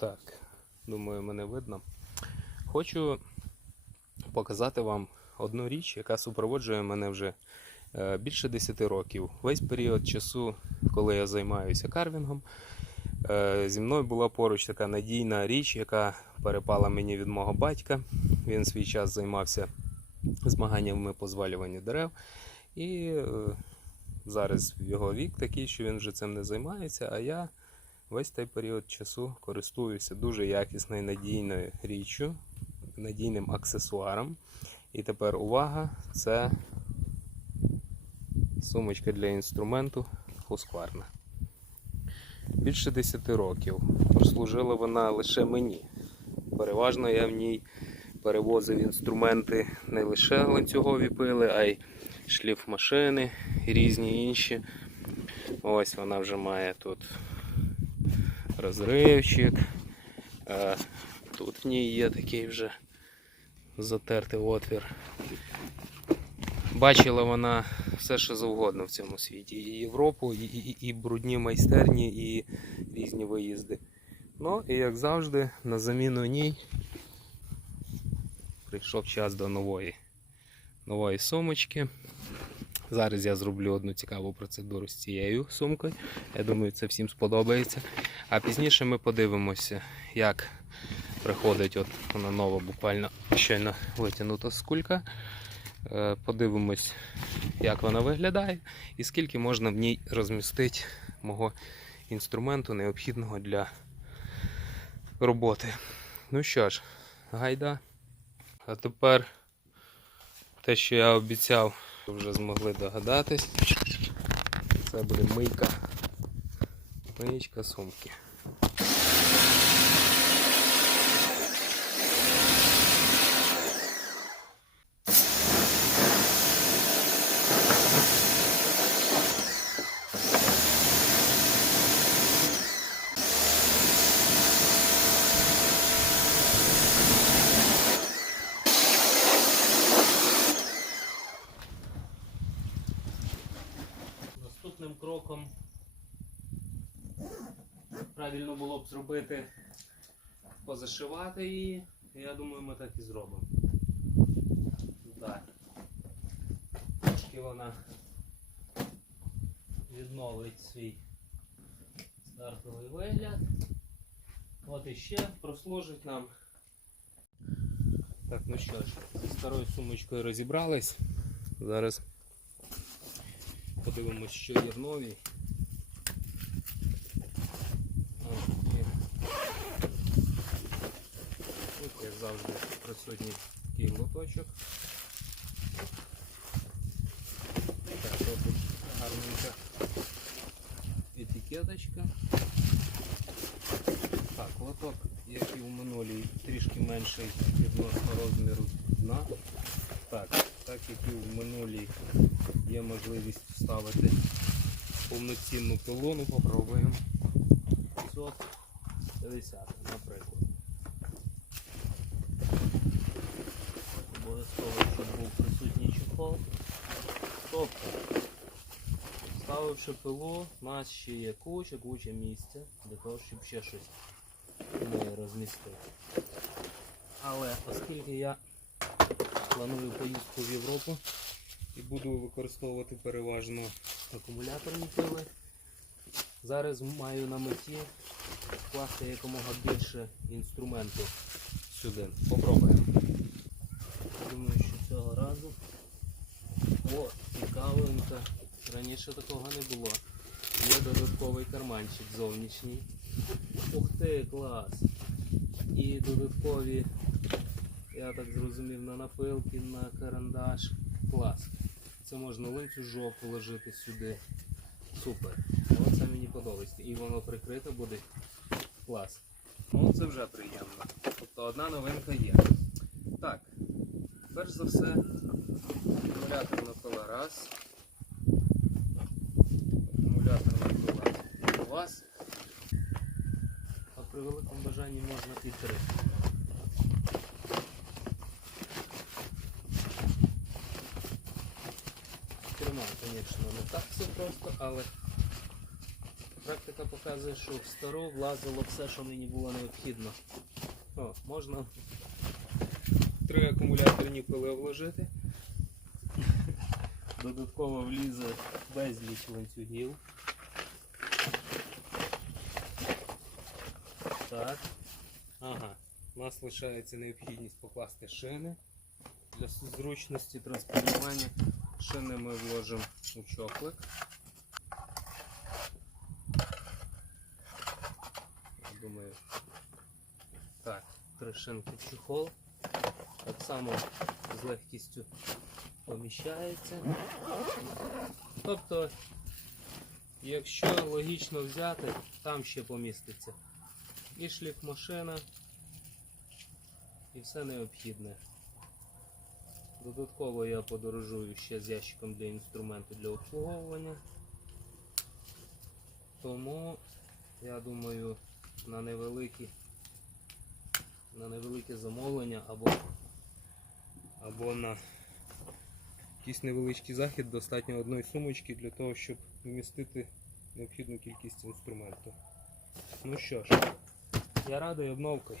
Так, думаю, мене видно. Хочу показати вам одну річ, яка супроводжує мене вже е, більше 10 років. Весь період часу, коли я займаюся карвінгом, е, зі мною була поруч така надійна річ, яка перепала мені від мого батька. Він свій час займався змаганнями по звалюванню дерев. І е, зараз його вік такий, що він вже цим не займається, а я весь той період часу користуюся дуже якісною надійною річчю, надійним аксесуаром. І тепер увага, це сумочка для інструменту Husqvarna. Більше 10 років. Прослужила вона лише мені. Переважно я в ній перевозив інструменти не лише ланцюгові пили, а й шліф машини і різні інші. Ось вона вже має тут розривчик. Е, Тут в ній є такий вже затертий отвір. Бачила вона все, що завгодно в цьому світі. І Європу, і, і, і брудні майстерні, і різні виїзди. Ну і як завжди, на заміну ній прийшов час до нової, нової сумочки. Зараз я зроблю одну цікаву процедуру з цією сумкою. Я думаю, це всім сподобається. А пізніше ми подивимося, як приходить от вона нова, буквально щойно витягнута з кулька. Е, Подивимось, як вона виглядає і скільки можна в ній розмістити мого інструменту, необхідного для роботи. Ну що ж, гайда. А тепер те, що я обіцяв, вже змогли догадатись. Це буде мийка. Миєчка сумки. Наступним кроком правильно було б зробити позашивати її. Я думаю, ми так і зробимо. Так. Трошки вона відновить свій стартовий вигляд. От іще прослужить нам. Так, ну що ж, зі старою сумочкою розібрались. Зараз Подивимось, що є в новій. Ось є. Тут, як завжди, присутній такий лоточок. Так, тут гарненька етикеточка. Так, лоток, як і у минулій, трішки менший відносно розміру дна. Так, так як і в минулій є можливість вставити повноцінну пилону, попробуємо 550, наприклад. Був присутній чехол. Тобто, вставивши пилу, у нас ще є куча, куча місця для того, щоб ще щось розмістити. Але оскільки я планую поїздку в Європу і буду використовувати переважно акумуляторні пили. Зараз маю на меті вкласти якомога більше інструменту сюди. Попробуємо. Думаю, що цього разу. О, цікавенько. Раніше такого не було. Є додатковий карманчик зовнішній. Ух ти, клас! І додаткові я так зрозумів, на напилки, на карандаш. Клас. Це можна ланцюжок положити сюди. Супер. Оце мені подобається. І воно прикрите буде. Клас. Ну це вже приємно. Тобто одна новинка є. Перш за все, акумуляторна пила раз. Акумуляторна пила у вас. А при великому бажанні можна і три. Трьома, звісно, не так все просто, але практика показує, що в стару влазило все, що мені було необхідно. О, можна три акумуляторні пили вложити. Додатково влізе безліч ланцюгів. Так. Ага. У нас лишається необхідність покласти шини. Для зручності транспортування шини ми вложимо у чохлик. Я думаю, так, три шинки чехол. Так само з легкістю поміщається. Тобто, якщо логічно взяти, там ще поміститься і шліфмашина, і все необхідне. Додатково я подорожую ще з ящиком для інструменту для обслуговування. Тому я думаю на невеликі на невелике замовлення або, або на якийсь невеличкий захід достатньо одної сумочки для того, щоб вмістити необхідну кількість інструменту. Ну що ж, я радий обновкою.